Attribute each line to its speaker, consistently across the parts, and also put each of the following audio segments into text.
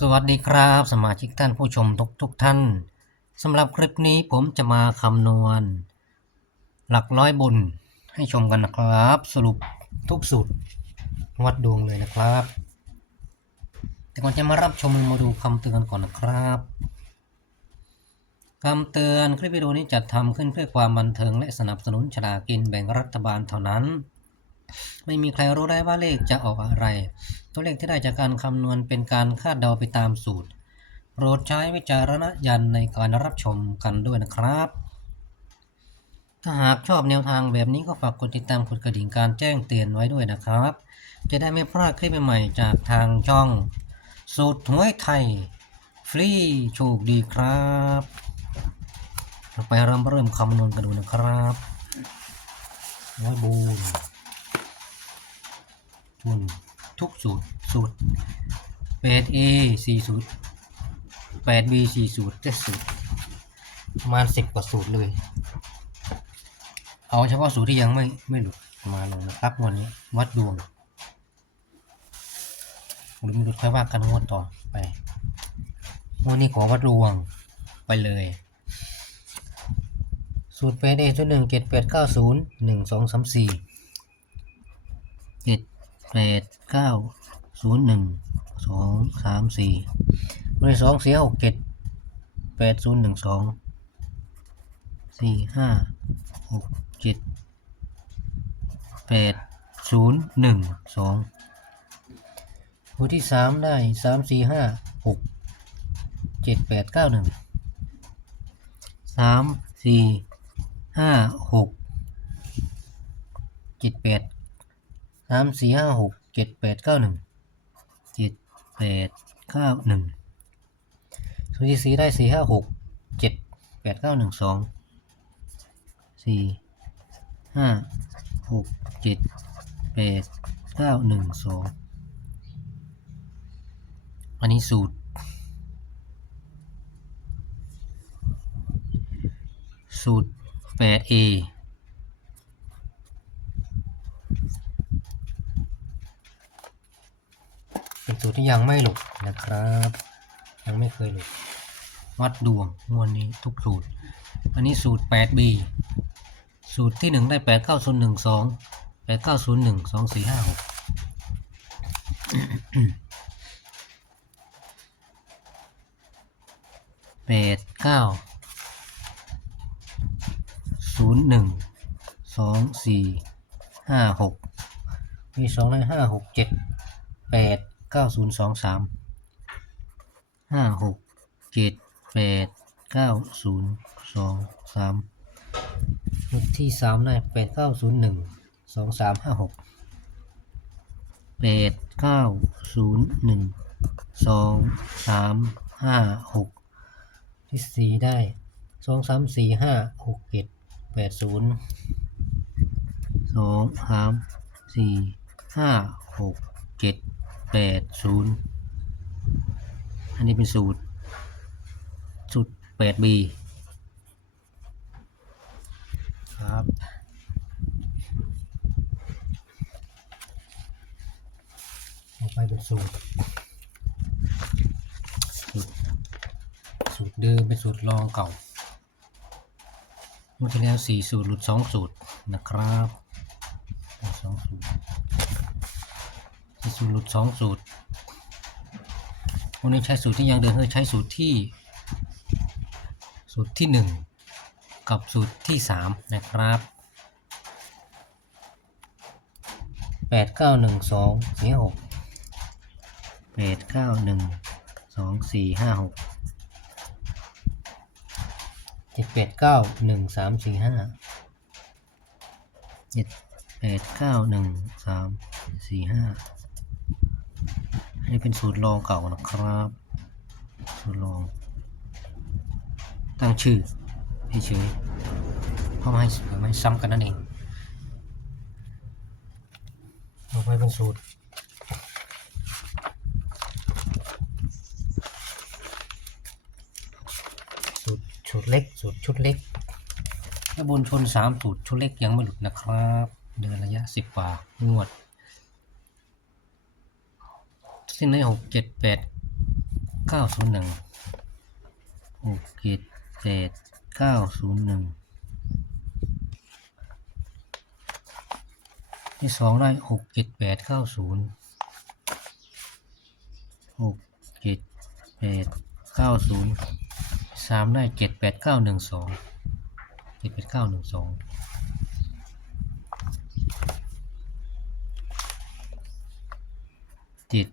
Speaker 1: สวัสดีครับ สมาชิกท่านผู้ชมทุกทุกท่านสำหรับคลิปนี้ผมจะมาคำนวณ หลักร้อยบุญให้ชมกันนะครับ สรุปทุกสูตรวัดดวงเลยนะครับ แต่ก่อนจะมารับชมมาดูคำเตือนก่อนนะครับคำเตือนคลิปวิดีโอนี้จัดทำขึ้นเพื่อความบันเทิงและสนับสนุนฉลากินแบ่งรัฐบาลเท่านั้น ไม่มีใครรู้ได้ว่าเลขจะออกอะไร ตัวเลขที่ได้จากการคำนวณเป็นการคาดเดาไปตามสูตร โปรดใช้วิจารณญาณในการรับชมกันด้วยนะครับ ถ้าหากชอบแนวทางแบบนี้ก็ฝากกดติดตามกดกระดิ่งการแจ้งเตือนไว้ด้วยนะครับ จะได้ไม่พลาดคลิปใหม่ๆจากทางช่อง สูตรหวยไทย ฟรีโชคดีครับเราไปเริ่มเริ่มคำนวณกันดูนะครับหวยบูน ทุนทุกสูตรสูตร 8A 4สูตร 8B 4สูตร7สูตรประมาณ10กว่าสูตรเลย เอาเฉพาะสูตรที่ยังไม่ไม่หลุดมาลงนะครับวันนี้วัดดวงหรือไม่หลุดค่อยว่ากันงวดต่อไปงวดนี้ขอวัดดวงไปเลยสูตร 8A สูตร1 7 8 9 0 1 2 3 4เจ็ด แปดเก้าศูนย์หนึ่งสองสามสี่บริสองเสียหกเจ็ดแปดศูนย์หนึ่งสองสี่ห้าหกเจ็ดแปดศูนย์หนึ่งสองคู่ที่สามได้สามสี่ห้าหกเจ็ดแปดเก้าหนึ่งสามสี่ห้าหกเจ็ดแปด สามสี่ห้าหกเจ็ดแปดเก้าหนึ่งเจ็ดแปดเก้าหนึ่งสูตรที่สี่ได้สี่ห้าหกเจ็ดแปดเก้าหนึ่งสองสี่ห้าหกเจ็ดแปดเก้าหนึ่งสองอันนี้สูตร สูตร 8A เป็นสูตรที่ยังไม่หลุดนะครับ ยังไม่เคยหลุด วัดดวงงวดนี้ทุกสูตร อันนี้สูตร 8B สูตรที่ 1 ได้ 8 9 0 1 2 8 9 0 1 2 4 5 6 แปดเก้าศูนย์หนึ่งสองสี่ห้าหกมีสองได้ห้าหกเจ็ดแปด ก้าศูนย์สองสามห้าหกเจ็ดแปดเก้าศูนย์สองสามชุดที่สามได้แปดเก้าศูนย์หนึ่งสองสามห้าหกแปดเก้าศูนย์หนึ่งสองสามห้าหกที่สี่ได้สองสามสี่ห้าหกเจ็ดแปดศูนย์สองสามสี่ห้าหกเจ็ด แปดศูนย์อันนี้เป็นสูตร สูตรแปดบีครับต่อไปเป็นสูตร สูตร สูตรเดิมเป็นสูตรรองเก่าเมื่อที่แล้วสี่สูตรหลุดสองสูตรนะครับหลุดสองสูตร สูตรหลุดสองสูตรวันนี้ใช้สูตรที่ยังเดินคือใช้สูตรที่ สูตรที่หนึ่งกับสูตรที่สามนะครับแปดเก้าหนึ่งสองสี่หกแปดเก้าหนึ่งสองสี่ห้าหกเจ็ดแปดเก้าหนึ่งสามสี่ห้าเจ็ดแปดเก้าหนึ่งสามสี่ห้า อันนี้เป็นสูตรรองเก่านะครับ สูตรรอง ตั้งชื่อเฉยๆเพราะไม่ให้ไม่ให้ซ้ำกันนั่นเองต่อไปเป็นสูตรสูตรชุดเล็กสูตรชุดเล็กถ้าบนชนสามสูตรชุดเล็กยังไม่หลุดนะครับ เดินระยะสิบกว่างวด สิ้นในหกเจ็ดแปดเก้าศูนย์หนึ่งหกเจ็ดแปดเก้าศูนย์หนึ่งที่สองได้หกเจ็ดแปดเก้าศูนย์หกเจ็ดแปดเก้าศูนย์สามได้เจ็ดแปดเก้าหนึ่งสองเจ็ดแปดเก้าหนึ่งสองเจ็ด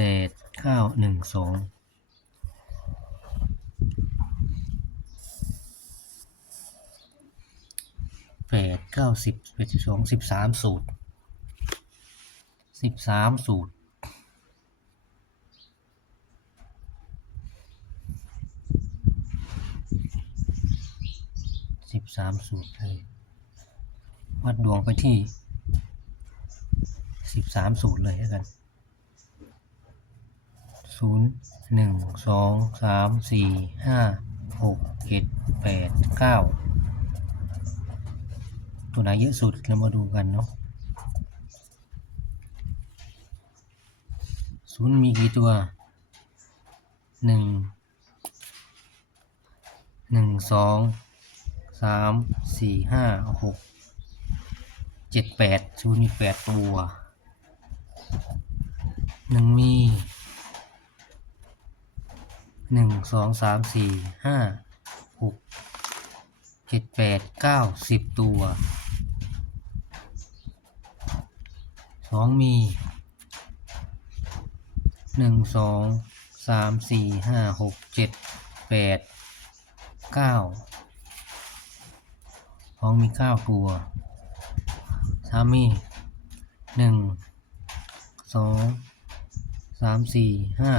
Speaker 1: แปดเก้าหนึ่งสองแปดเก้าสิบเอ็ดสิบสองสิบสามสูตรสิบสามสูตรสิบสามสูตรเลยวัดดวงไปที่สิบสามสูตรเลยแล้วกัน ศูนย์หนึ่งสองสามสี่ห้าหกเจ็ดแปดเก้าตัวไหนเยอะสุดเรามาดูกันเนาะศูนย์มีกี่ตัวหนึ่งหนึ่งสองสามสี่ห้าหกเจ็ดแปดศูนย์มีแปดตัวหนึ่งมี หนึ่งสองสามสี่ห้าหกเจ็ดแปดเก้าสิบตัวสองมีหนึ่งสองสามสี่ห้าหกเจ็ดแปดเก้าท้องมีเก้าตัวสามมีหนึ่งสองสามสี่ห้า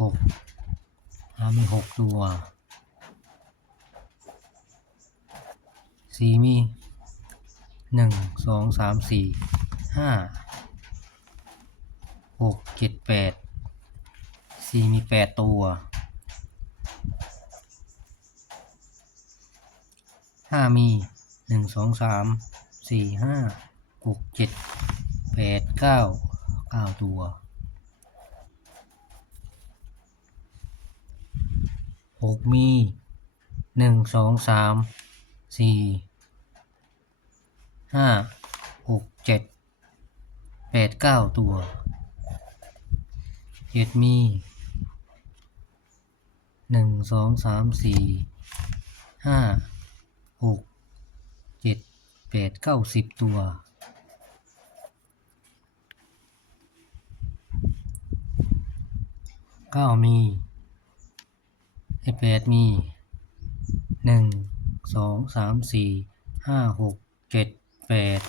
Speaker 1: หก มมีหกตัวสีมีหนึ่งสองสามสี่ห้าหกเจ็ดแปดสีมีแปดตัวห้ามีหนึ่งสองสามสี่ห้าหกเจ็ดแปดเก้าเก้าตัว หกมีหนึ่งสองสามสี่ห้าหกเจ็ดแปดเก้าตัวเจ็ดมีหนึ่งสองสามสี่ห้าหกเจ็ดแปดเก้าสิบตัว เก้ามี ไอแปดมีหนึ่งสองสามสี่ห้าหกเจ็ดแปด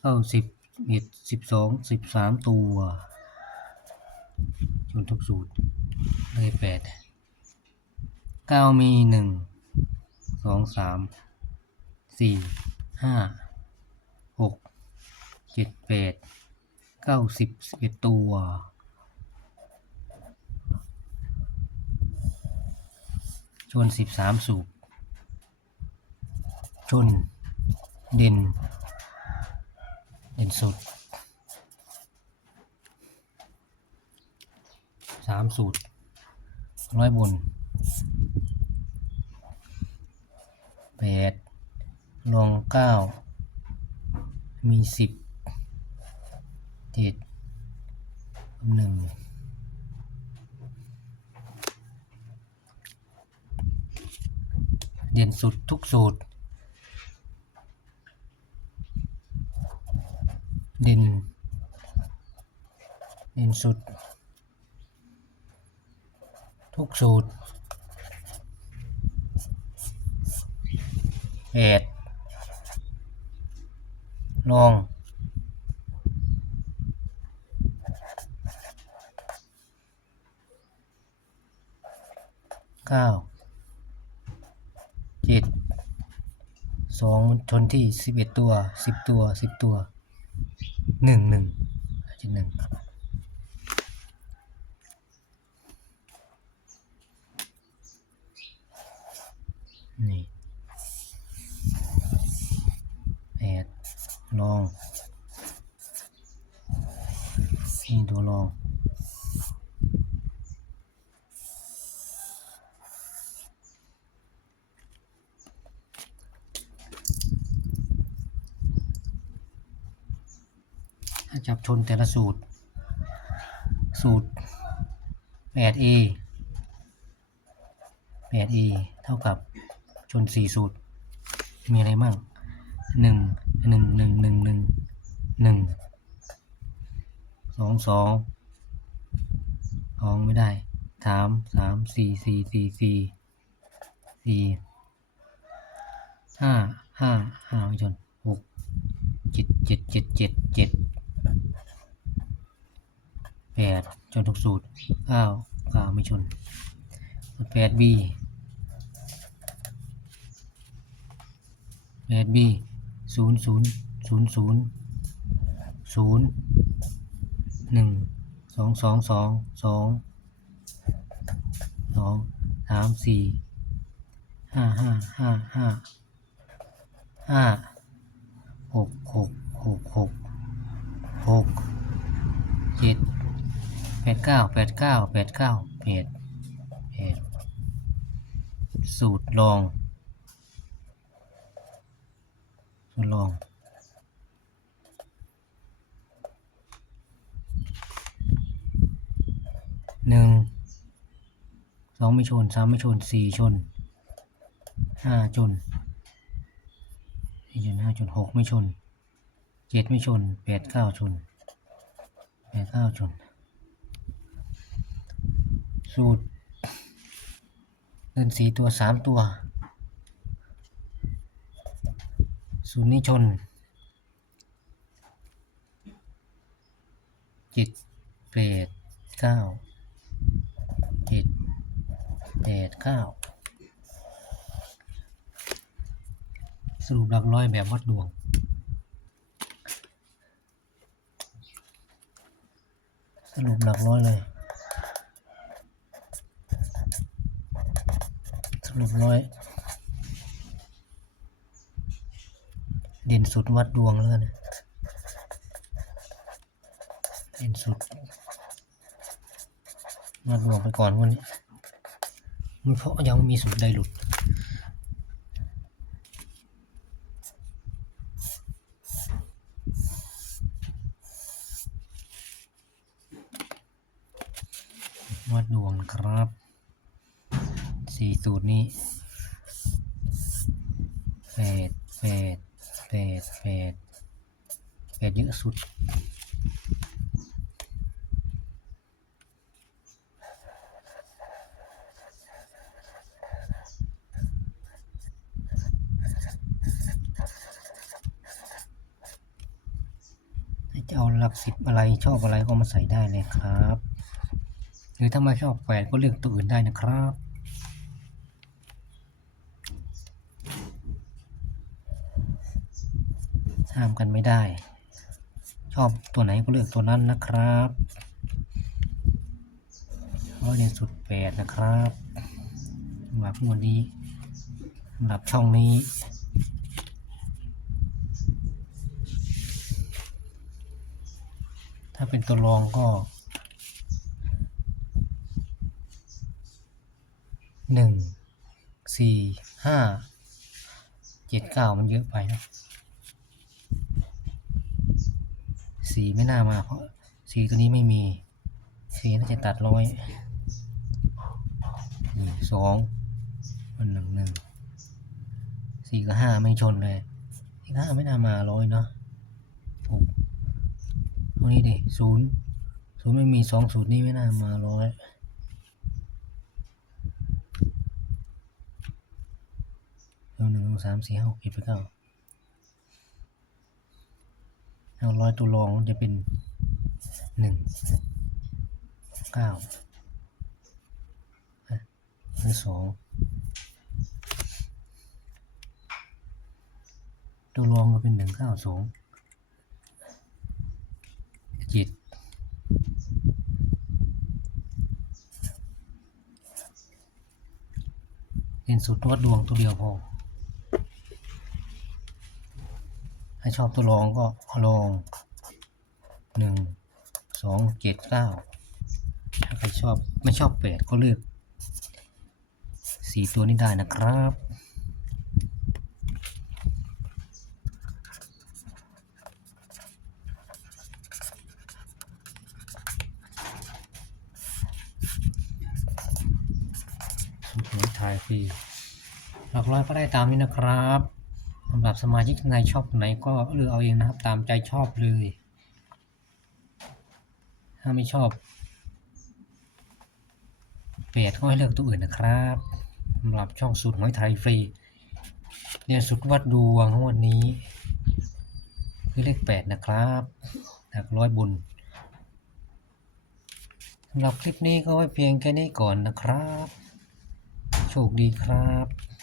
Speaker 1: เก้าสิบเอ็ดสิบสองสิบสามตัวจนทุกสูตรเลยแปดเก้ามีหนึ่งสองสามสี่ห้าหกเจ็ดแปดเก้าสิบสิบเอ็ดตัว ชนสิบสามสูบ ชน เด่น เด่นสุดสามสูตรร้อยบนแปดลองเก้ามีสิบเจ็ดหนึ่ง เด่นสุดทุกสูตร เด่น เด่นสุด ทุกสูตรแปดลองเก้า เจ็ดสองชนที่สิบเอ็ดตัวสิบตัวสิบตัวหนึ่งหนึ่งจจะหนึ่งนี่แปดลองนี่ตัวลอง ชนแต่ละสูตร สูตร 8a 8a เท่ากับชน 4 สูตร มีอะไรบ้าง1 1 1 1 1 1 2 2 2 ไม่ได้ 3 3 4 4 4 4 4 5 5 5ไม่ชน6 7 7 7 7 7 แปดชนทุกสูตรเก้าเก้าไม่ชนแปด B แปด B ศูนย์ศูนย์ศูนย์ศูนย์ศูนย์หนึ่งสองสองสองสองสองสามสี่ห้าห้าห้าห้าห้าหกหกหกหกหกเจ็ด แปดเก้าแปดเก้าแปดเก้าแปดแปดสูตรลองทดลองหนึ่งสองไม่ชนสามไม่ชนสี่ชนห้าชนสี่ชนห้าชนหกไม่ชนเจ็ดไม่ชนแปดเก้าชนแปดเก้าชน สูตร เดินสีตัวสามตัวศูนย์นี้ชนเจ็ดแปดเก้าเจ็ดแปดเก้าสรุปหลักร้อยแบบวัดดวงสรุปหลักร้อยเลย สรุปร้อยเด่นสุดวัดดวงแล้วกันะเด่นสุดวัดดวงไปก่อนวันนี้มันเพราะยังมีสุดใดหลุด วัดดวงนะครับ สูตรนี้แปดแปดแปดแปดแปดเยอะสุดจะเอาหลักสิบอะไรชอบอะไรก็มาใส่ได้เลยครับ หรือถ้าไม่ชอบแปดก็เลือกตัวอื่นได้นะครับ ห้ามกันไม่ได้ ชอบตัวไหนก็เลือกตัวนั้นนะครับร้อยเดนสุดแปดนะครับสำหรับวันนี้สำหรับช่องนี้ถ้าเป็นตัวรองก็หนึ่งสี่ห้าเจ็ดเก้ามันเยอะไปนะ สีไม่น่ามาเพราะสีตัวนี้ไม่มีสีน่าจะตัดร้อยนึ่สองมันหนึ่งหนึ่งสี่กับห้าไม่ชนเลยสี่กับห้าไม่น่ามาร้อยเนาะหกตรงนี้ดิศูนย์ศูนย์ไม่มีสองศูนย์นี่ไม่น่ามาร้อยหนึ่งหนึ่งสองสามสี่ห้าหกเจ็ดแปดเก้า เอา ร้อยตัวรองมันจะเป็นหนึ่งเก้าหรือสองตัวรองก็เป็นหนึ่งเก้าสองเจ็ดเล่นสุดวัดดวงตัวเดียวพอ ถ้าชอบทดลองก็ลองหนึ่งสองเจ็ดเก้าถ้าใครชอบไม่ชอบแปดก็เลือกสี่ตัวนี้ได้นะครับ ถ่ายฟรีหลักร้อยก็ได้ตามนี้นะครับ สำหรับสมาชิกในชอบไหนก็เลือกเอาเองนะครับ ตามใจชอบเลย ถ้าไม่ชอบเปดก็ให้เลือกตัวอื่นนะครับสำหรับช่องสูตรหวยไทยฟรีเรียนสุดวัดดวงวันนี้ คือเลขแปดนะครับหลักร้อยบุญสำหรับคลิปนี้ก็ไว้เพียงแค่นี้ก่อนนะครับ โชคดีครับ